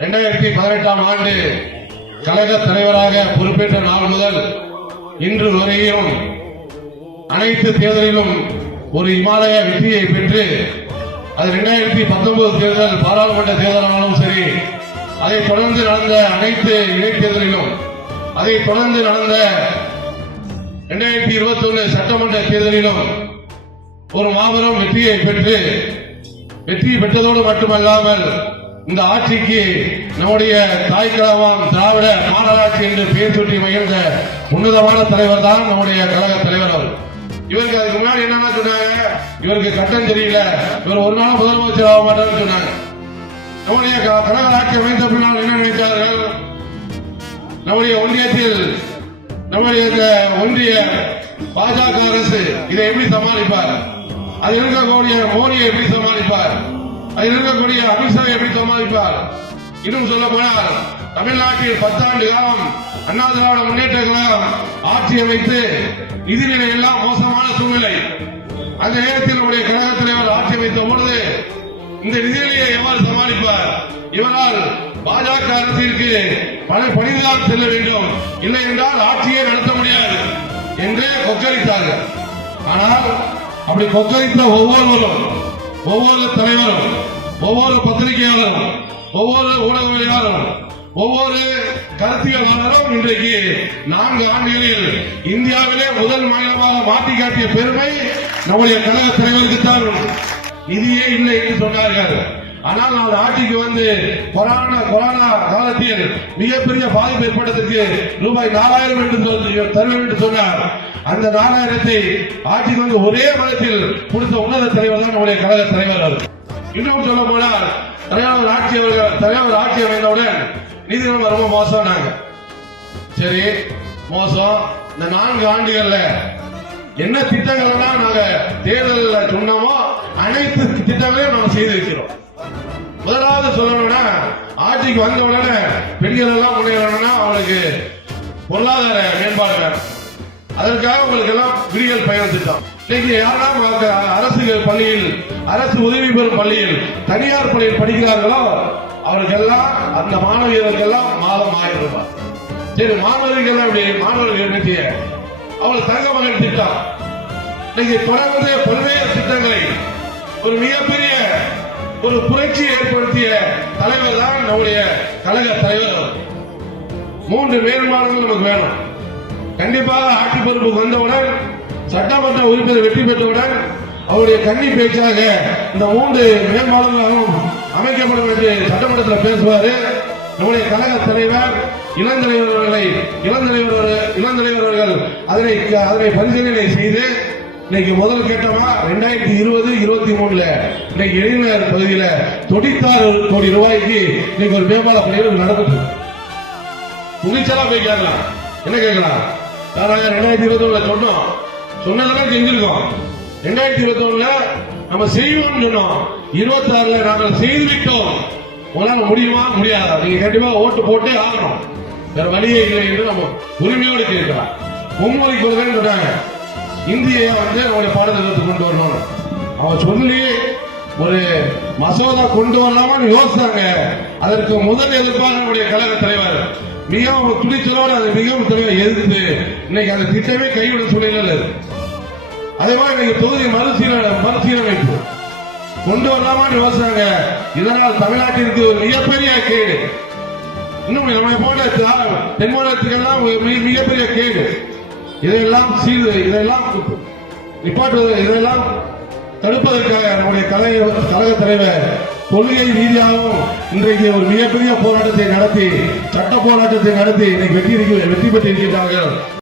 இரண்டாயிரத்தி பதினெட்டாம் ஆண்டு கழக தலைவராக பொறுப்பேற்ற நாள் முதல் இன்று வரையும் அனைத்து தேர்தலிலும் ஒரு இமாலய வெற்றியை பெற்று அது இரண்டாயிரத்தி பத்தொன்பது தேர்தல் பாராளுமன்ற தேர்தலானாலும் சரி அதை தொடர்ந்து நடந்த அனைத்து இடைத்தேர்தலிலும் அதை தொடர்ந்து நடந்த இரண்டாயிரத்தி இருபத்தி ஒன்று சட்டமன்ற தேர்தலிலும் ஒரு மாபெரும் வெற்றியை பெற்று வெற்றி பெற்றதோடு மட்டுமல்லாமல் இந்த ஆட்சிக்கு நம்முடைய தாய் கழகம் திராவிட மாநகராட்சி என்று பெயர் சுற்றி மகிழ்ந்த உன்னதமான தலைவர் தான் நம்முடைய கழக தலைவர் அவர். இவருக்கு அதுக்கு முன்னாடி என்னன்னா சொன்னாங்க? இவருக்கு கட்டம் தெரியல. இவர் ஒரு நாள் முதலமைச்சர் ஆக மாட்டார்னு சொன்னாங்க. நம்முடைய க- கழக ஆட்சி அமைந்த பின்னால் என்ன நினைத்தார்கள்? நம்முடைய ஒன்றியத்தில் நம்முடைய இந்த ஒன்றிய பாஜக அரசு இதை எப்படி சமாளிப்பார்? அதில் இருக்கக்கூடிய மோடியை எப்படி சமாளிப்பார்? இருக்கக்கூடிய அமித்ஷா எப்படி சமாளிப்பார் இன்னும் சொல்ல போனால் தமிழ்நாட்டில் பத்தாண்டு காலம் அண்ணா திராவிட முன்னேற்ற கழகம் ஆட்சி அமைத்து நிதிநிலை எல்லாம் மோசமான சூழ்நிலை. அந்த நேரத்தில் நம்முடைய கழக தலைவர் ஆட்சி அமைத்த பொழுது இந்த நிதிநிலையை எவ்வாறு சமாளிப்பார்? இவரால் பாஜக அரசிற்கு பல பணிதான் செல்ல வேண்டும். இல்லை என்றால் ஆட்சியை நடத்த முடியாது என்று கொக்கரித்தார்கள். ஆனால் அப்படி கொக்கரித்த ஒவ்வொருவரும் ஒவ்வொரு தலைவரும் ஒவ்வொரு பத்திரிகையாளரும் ஒவ்வொரு ஊடகவியலாளரும் ஒவ்வொரு கருத்தியலாளரும் இன்றைக்கு நான்கு ஆண்டுகளில் இந்தியாவிலே முதல் மாநிலமாக மாற்றி காட்டிய பெருமை நம்முடைய கழக தலைவருக்கு தான். நிதியே இல்லை என்று சொன்னார்கள். ஆனால் நான் ஆட்சிக்கு வந்து கொரோனா கொரோனா காலத்தில் மிகப்பெரிய பாதிப்பு ஏற்பட்டதற்கு ரூபாய் நாலாயிரம் என்று சொல்லி- தருவேன் என்று சொன்னார். அந்த நாலாயிரத்தை ஆட்சிக்கு வந்து ஒரே மதத்தில் கொடுத்த உன்னத தலைவர் தான் நம்முடைய கழக தலைவர் இன்னும் சொல்ல போனால் தலைவர் ஆட்சி அவர்கள் தலைவர் ஆட்சி அமைந்தவுடன் நீதிமன்றம் ரொம்ப மோசம் நாங்க சரி மோசம். இந்த நான்கு ஆண்டுகள்ல என்ன திட்டங்கள் எல்லாம் நாங்க தேர்தலில் சொன்னோமோ அனைத்து திட்டங்களையும் நாங்க செய்து வைக்கிறோம். முதலாவது சொல்லணும்னா ஆட்சிக்கு வந்த உடனே பெண்கள் எல்லாம் முன்னேறணும்னா அவங்களுக்கு பொருளாதார மேம்பாடு வேணும். அதற்காக உங்களுக்கு எல்லாம் விடியல் பயணம் திட்டம். இன்னைக்கு யாரெல்லாம் அரசு பள்ளியில் அரசு உதவி பெறும் பள்ளியில் தனியார் பள்ளியில் படிக்கிறார்களோ அவர்களுக்கெல்லாம் அந்த மாணவியர்களுக்கெல்லாம் மாதம் ஆயிரம் ரூபாய். சரி மாணவர்கள் அப்படி மாணவர்கள் என்ன அவள் தங்க மகன் திட்டம். இன்னைக்கு தொடர்ந்து பல்வேறு திட்டங்களை ஒரு மிகப்பெரிய ஒரு புரட்சியை ஏற்படுத்திய தலைவர் தான் நம்முடைய கழக தலைவர். மூன்று மேம்பாடுகள் நமக்கு வேணும். கண்டிப்பாக ஆட்சி பொறுப்புக்கு வந்தவுடன் சட்டமன்ற உறுப்பினர் வெற்றி பெற்றவுடன் அவருடைய கன்னி பேச்சாக இந்த மூன்று மேம்பாடுகளும் அமைக்கப்படும் என்று சட்டமன்றத்தில் பேசுவார். நம்முடைய கழக தலைவர் இளந்தலைவர் அவர்களை இளந்தலைவர் இளந்தலைவர் அவர்கள் அதனை அதனை பரிசீலனை செய்து இன்னைக்கு முதல் கட்டமா ரெண்டாயிரத்தி இருபது இருபத்தி மூணுல இன்னைக்கு இளைஞர் பகுதியில தொடித்தாறு கோடி ரூபாய்க்கு இன்னைக்கு ஒரு மேம்பால பணிகள் நடந்துட்டு துணிச்சலா போய் கேட்கலாம். என்ன கேட்கலாம்? ரெண்டாயிரத்தி இருபத்தி ஒண்ணுல சொன்னோம். சொன்னதெல்லாம் செஞ்சிருக்கோம். ரெண்டாயிரத்தி இருபத்தி ஒண்ணுல நம்ம செய்வோம்னு சொன்னோம். இருபத்தி ஆறுல நாங்கள் செய்து விட்டோம் உங்களால முடியுமா? முடியாதா. நீங்க கண்டிப்பா ஓட்டு போட்டே ஆகணும். வேற வழியே இல்லை என்று நம்ம உரிமையோடு கேட்கிறோம் மும்மொழி கொள்கைன்னு சொன்னாங்க இந்தியை வந்து நம்முடைய பாடத்திட்டத்துக்கு கொண்டு வரணும் அவன் சொல்லி ஒரு மசோதா கொண்டு வரலாமான்னு யோசிச்சாங்க. அதற்கு முதல் எதிர்ப்பாக நம்முடைய கழக தலைவர் மிகவும் துணிச்சலோடு அதை மிகவும் தெளிவாக எதிர்த்து இன்னைக்கு அந்த திட்டமே கைவிட சூழ்நிலை இல்லை அதே மாதிரி நீங்க தொகுதி மறுசீர மறுசீரமைப்பு. கொண்டு வரலாமான்னு யோசிச்சாங்க. இதனால் தமிழ்நாட்டிற்கு ஒரு மிகப்பெரிய கேடு. இன்னும் நம்ம போல திரா- தென் மாநிலத்துக்கெல்லாம் மிகப்பெரிய கேடு. இதையெல்லாம் சீர் இதெல்லாம் நிப்பாட்டுவது இதெல்லாம் தடுப்பதற்காக நம்முடைய கலை கழக தலைவர் கொள்கை ரீதியாகவும் இன்றைக்கு ஒரு மிகப்பெரிய போராட்டத்தை நடத்தி சட்ட போராட்டத்தை நடத்தி இன்னைக்கு வெற்றி வெற்றி பெற்றிருக்கிறார்கள்